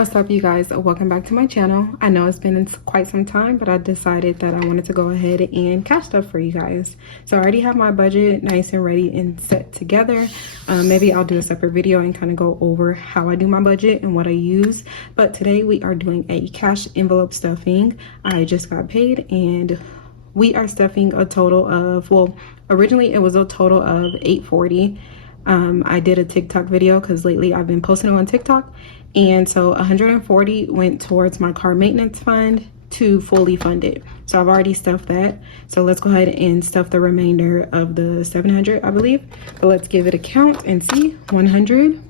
What's up, you guys? Welcome back to my channel. I know it's been quite some time, but I decided that I wanted to go ahead and cash stuff for you guys. So I already have my budget nice and ready and set together. Maybe I'll do a separate video and kind of go over how I do my budget and what I use. But today we are doing a cash envelope stuffing. I just got paid and we are stuffing a total of, well, originally it was a total of $840. I did a TikTok video because lately I've been posting on TikTok, and so 140 went towards my car maintenance fund to fully fund it. So I've already stuffed that. So let's go ahead and stuff the remainder of the 700, I believe. But let's give it a count and see. 100,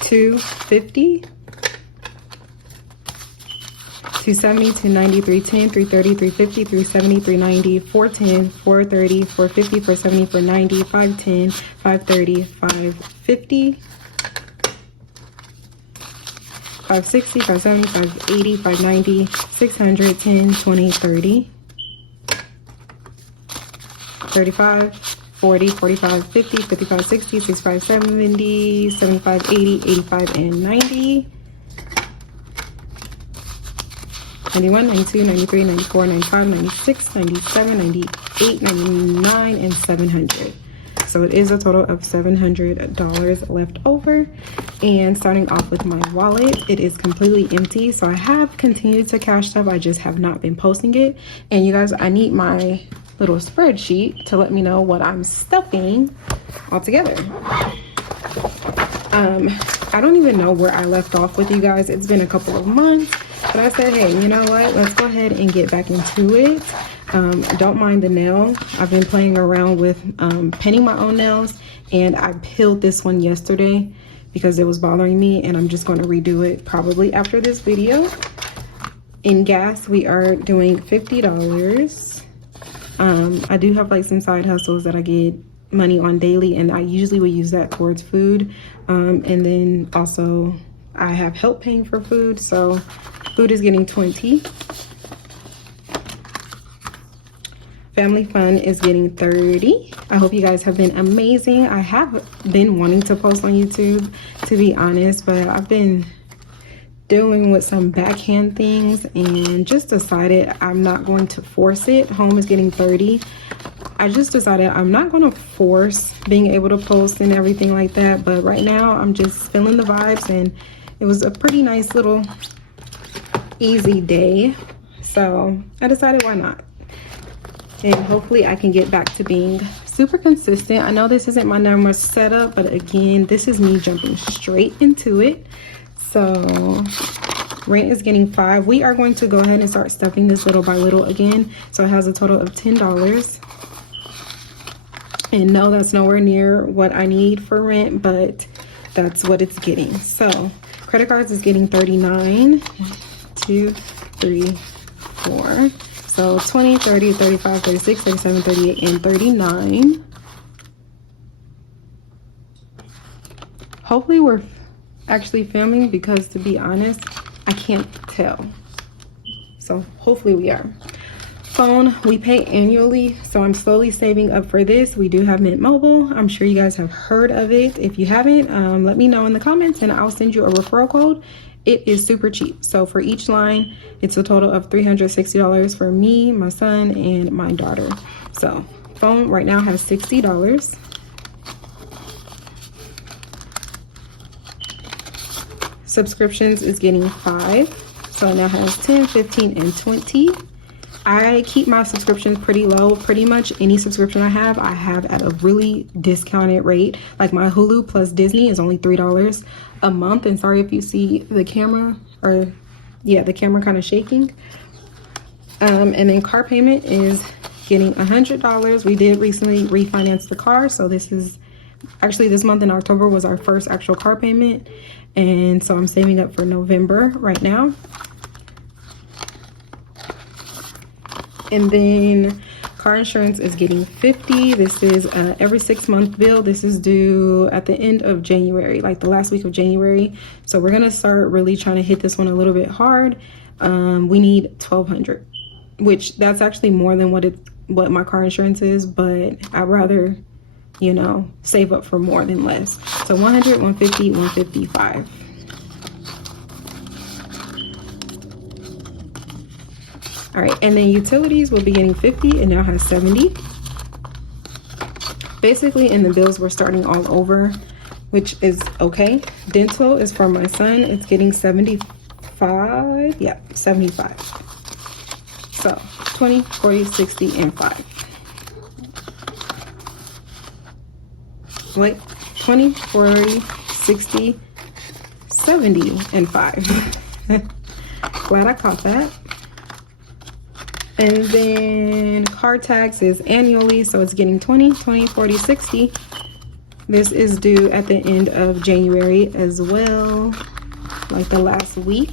250, 270, 290, 310, 330, 350, 370, 390, 410, 430, 450, 470, 490, 510, 530, 550, 560, 570, 580, 590, 600, 10, 20, 30, 35, 40, 45, 50, 55, 60, 65, 70, 75, 80, 85, and 90. 91, 92, 93, 94, 95, 96, 97, 98, 99, and 700. So it is a total of $700 left over. And starting off with my wallet, it is completely empty. So I have continued to cash stuff. I just have not been posting it. And you guys, I need my little spreadsheet to let me know what I'm stuffing all together. I don't even know where I left off with you guys. It's been a couple of months. But I said, hey, you know what? Let's go ahead and get back into it. Don't mind the nail. I've been playing around with painting my own nails. And I peeled this one yesterday because it was bothering me. And I'm just going to redo it probably after this video. In gas, we are doing $50. I do have like some side hustles that I get money on daily. And I usually would use that towards food. And then also I have help paying for food. So food is getting 20. Family fun is getting 30. I hope you guys have been amazing. I have been wanting to post on YouTube, to be honest, but I've been dealing with some backhand things and just decided I'm not going to force it. Home is getting 30. I just decided I'm not going to force being able to post and everything like that, but right now I'm just feeling the vibes, and it was a pretty nice little easy day, so I decided why not. And hopefully I can get back to being super consistent. I know this isn't my number setup, but again, this is me jumping straight into it. So rent is getting 5. We are going to go ahead and start stuffing this little by little again. So it has a total of $10. And no, that's nowhere near what I need for rent, but that's what it's getting. So credit cards is getting 39. 1, 2, 3, 4. So 20, 30, 35, 36, 37, 38, and 39. Hopefully we're actually filming, because to be honest, I can't tell. So hopefully we are. Phone, we pay annually, so I'm slowly saving up for this. We do have Mint Mobile. I'm sure you guys have heard of it. If you haven't, let me know in the comments and I'll send you a referral code. It is super cheap. So for each line, it's a total of $360 for me, my son, and my daughter. So phone right now has $60. Subscriptions is getting 5. So it now has 10, 15, and 20. I keep my subscriptions pretty low. Pretty much any subscription I have at a really discounted rate. Like my Hulu plus Disney is only $3 a month. And sorry if you see the camera, or yeah, the camera kind of shaking. And then car payment is getting $100. We did recently refinance the car, so this is actually, this month in October was our first actual car payment, and so I'm saving up for November right now. And then car insurance is getting 50. This is every 6-month bill. This is due at the end of January, like the last week of January. So we're gonna start really trying to hit this one a little bit hard. We need $1,200, which that's actually more than what my car insurance is, but I'd rather you know, save up for more than less. So 100, 150, 155. All right, and then utilities will be getting 50. It now has 70. Basically, in the bills, we're starting all over, which is okay. Dental is for my son. It's getting 75. Yeah, 75. So 20, 40, 60, and 5. Wait, 20, 40, 60, 70, and 5. Glad I caught that. And then car tax is annually, so it's getting 20, 20, 40, 60. This is due at the end of January as well, like the last week.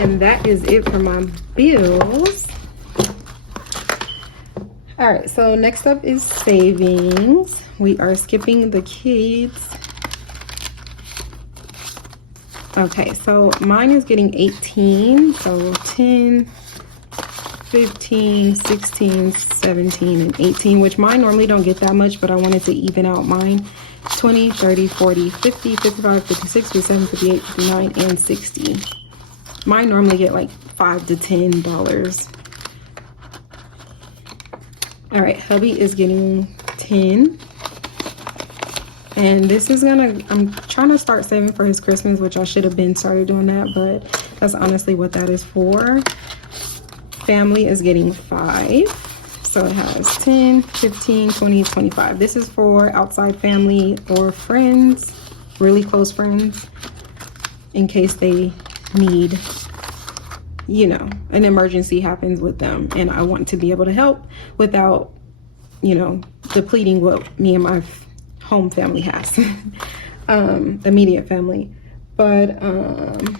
And that is it for my bills. All right, so next up is savings. We are skipping the kids. Okay, so mine is getting 18, so 10, 15, 16, 17, and 18, which mine normally don't get that much, but I wanted to even out mine. 20, 30, 40, 50, 55, 56, 57, 58, 59, and 60. Mine normally get like $5 to $10. All right, hubby is getting 10. And this is I'm trying to start saving for his Christmas, which I should have been started doing that, but that's honestly what that is for. Family is getting 5. So it has 10, 15, 20, 25. This is for outside family or friends, really close friends, in case they need, you know, an emergency happens with them. And I want to be able to help without, you know, depleting what me and my home family has, immediate family. But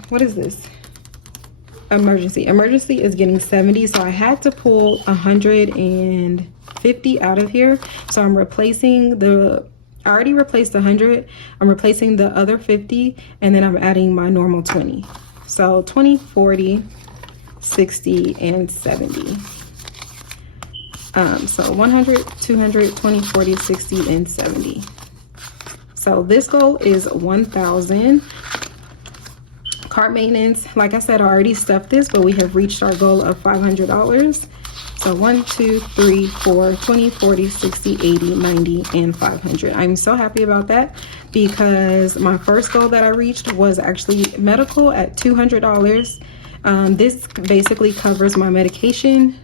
what is this? Emergency is getting 70, so I had to pull 150 out of here. So I'm replacing I already replaced 100. I'm replacing the other 50, and then I'm adding my normal 20. So 20, 40, 60, and 70. So 100, 200, 20, 40, 60, and 70. So this goal is 1,000. Cart maintenance, like I said, I already stuffed this, but we have reached our goal of $500. So 1, 2, 3, 4, 20, 40, 60, 80, 90, and 500. I'm so happy about that because my first goal that I reached was actually medical at $200. This basically covers my medication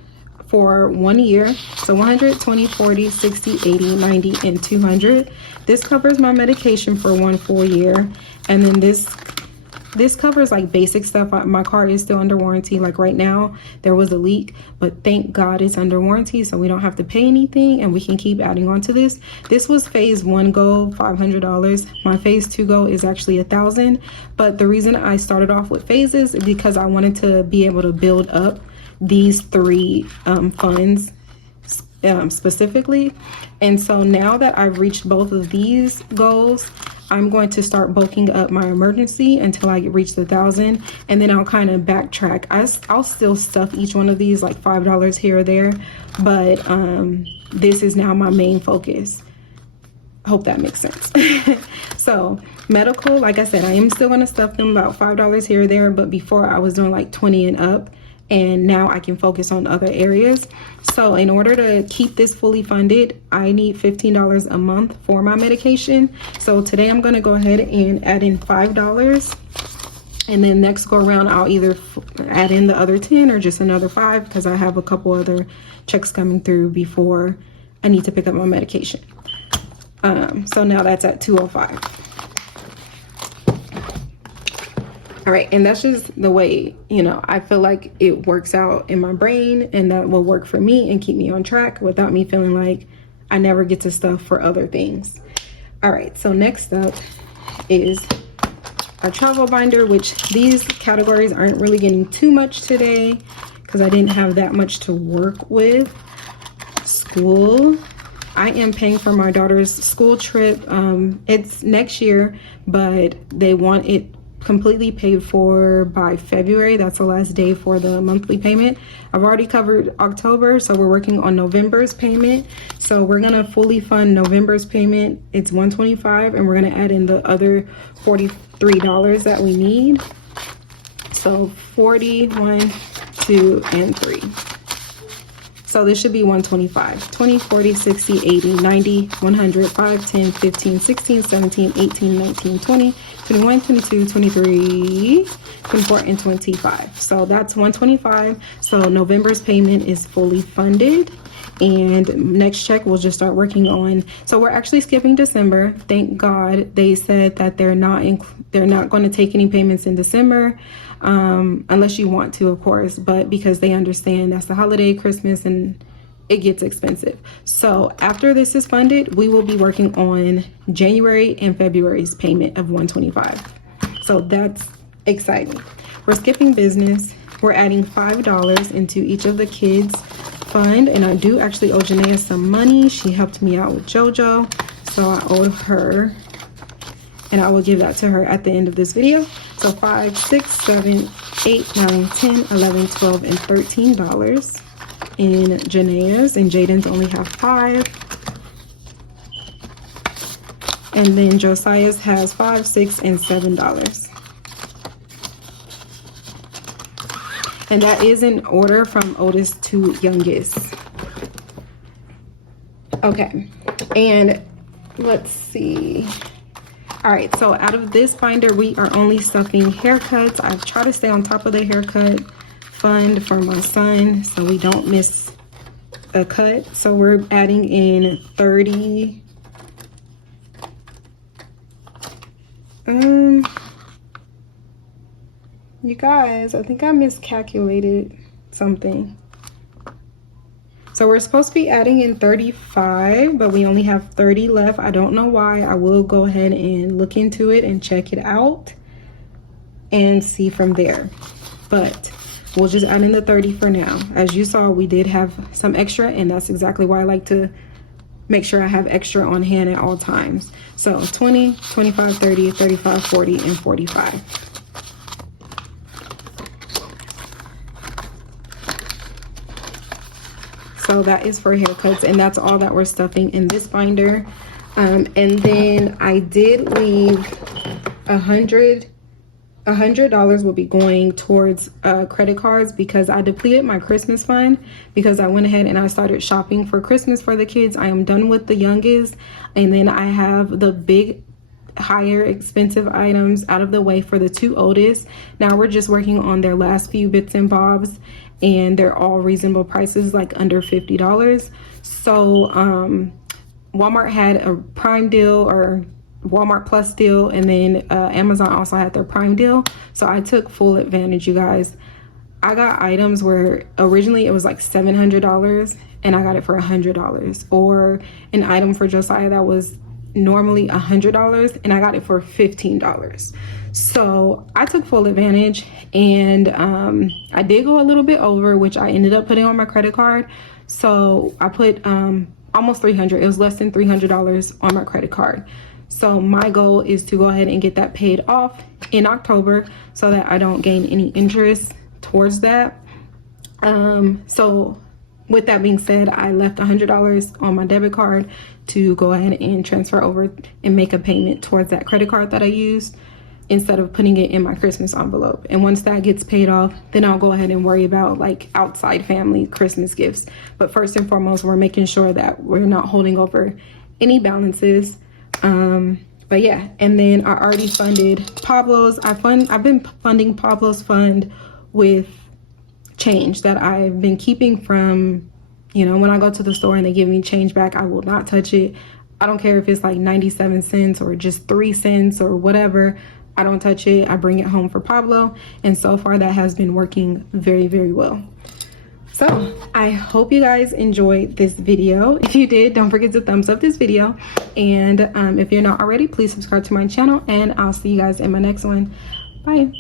for 1 year. So 100, 20, 40, 60, 80, 90, and 200. This covers my medication for 1 full year. And then this covers like basic stuff. My car is still under warranty. Like right now there was a leak, but thank God it's under warranty, so we don't have to pay anything and we can keep adding on to this. This was phase 1 goal, $500. My phase 2 goal is actually 1,000. But the reason I started off with phases is because I wanted to be able to build up these 3 funds specifically. And so now that I've reached both of these goals, I'm going to start bulking up my emergency until I reach the 1,000, and then I'll kind of backtrack. I'll still stuff each one of these like $5 here or there, but this is now my main focus. Hope that makes sense. So medical, like I said, I am still going to stuff them about $5 here or there, but before I was doing like 20 and up, and now I can focus on other areas. So in order to keep this fully funded, I need $15 a month for my medication. So today I'm going to go ahead and add in $5, and then next go around I'll either add in the other 10 or just another 5 because I have a couple other checks coming through before I need to pick up my medication. So now that's at 205. All right, and that's just the way, you know, I feel like it works out in my brain, and that will work for me and keep me on track without me feeling like I never get to stuff for other things. All right, so next up is our travel binder, which these categories aren't really getting too much today because I didn't have that much to work with. School, I am paying for my daughter's school trip. It's next year, but they want it completely paid for by February. That's the last day for the monthly payment. I've already covered October, so we're working on November's payment. So we're gonna fully fund November's payment. It's $125, and we're gonna add in the other $43 that we need. So 41, 2, and 3. So this should be 125. 20, 40, 60, 80, 90, 100, 5, 10, 15, 16, 17, 18, 19, 20, 21, 22, 23, 24, and 25. So that's 125. So November's payment is fully funded. And next check we'll just start working on. So we're actually skipping December. Thank God. They said that they're not going to take any payments in December, unless you want to, of course, but because they understand that's the holiday, Christmas, and it gets expensive. So after this is funded, we will be working on January and February's payment of $125. So that's exciting. We're skipping business. We're adding $5 into each of the kids' fund, and I do actually owe Janaea some money. She helped me out with JoJo, so I owe her, and I will give that to her at the end of this video. So 5, 6, 7, 8, 9, 10, 11, 12, and $13 in Janaea's, and Jaden's only have 5. And then Josiah's has 5, 6, and $7. And that is in order from oldest to youngest. Okay, and let's see. All right, so out of this binder, we are only stuffing haircuts. I've tried to stay on top of the haircut fund for my son so we don't miss a cut. So we're adding in 30. You guys, I think I miscalculated something. So we're supposed to be adding in 35, but we only have 30 left. I don't know why. I will go ahead and look into it and check it out and see from there. But we'll just add in the 30 for now. As you saw, we did have some extra, and that's exactly why I like to make sure I have extra on hand at all times. So 20, 25, 30, 35, 40, and 45. So that is for haircuts, and that's all that we're stuffing in this binder. And then I did leave $100 will be going towards credit cards because I depleted my Christmas fund because I went ahead and I started shopping for Christmas for the kids. I am done with the youngest, and then I have the big higher expensive items out of the way for the 2 oldest. Now we're just working on their last few bits and bobs, and they're all reasonable prices, like under $50. So Walmart had a Prime deal, or Walmart Plus deal, and then Amazon also had their Prime deal. So I took full advantage, you guys. I got items where originally it was like $700 and I got it for $100, or an item for Josiah that was normally $100 and I got it for $15. So I took full advantage, and I did go a little bit over, which I ended up putting on my credit card. So I put almost $300. It was less than $300 on my credit card. So my goal is to go ahead and get that paid off in October so that I don't gain any interest towards that. So with that being said, I left $100 on my debit card to go ahead and transfer over and make a payment towards that credit card that I used, instead of putting it in my Christmas envelope. And once that gets paid off, then I'll go ahead and worry about like outside family Christmas gifts. But first and foremost, we're making sure that we're not holding over any balances. But yeah, and then I already funded Pablo's. I've been funding Pablo's fund with change that I've been keeping from, you know, when I go to the store and they give me change back, I will not touch it. I don't care if it's like 97 cents or just 3 cents or whatever. I don't touch it. I bring it home for Pablo, and so far that has been working very, very well. So I hope you guys enjoyed this video. If you did, don't forget to thumbs up this video, and if you're not already, please subscribe to my channel, and I'll see you guys in my next one. Bye.